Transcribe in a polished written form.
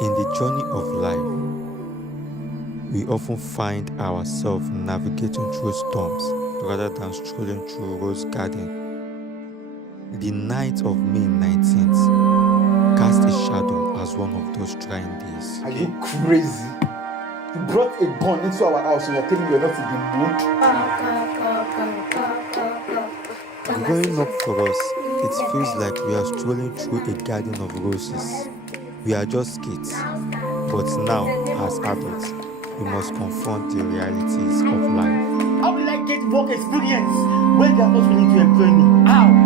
In the journey of life, we often find ourselves navigating through storms rather than strolling through Rose Garden. The night of May 19th cast a shadow as one of those trying days. Are you crazy? You brought a gun into our house and you're telling me you're not in the mood? Growing up for us, it feels like we are strolling through a garden of roses. We are just kids, but now, as adults, we must confront the realities of life. How will I get work experience when they are not willing to employ me? How?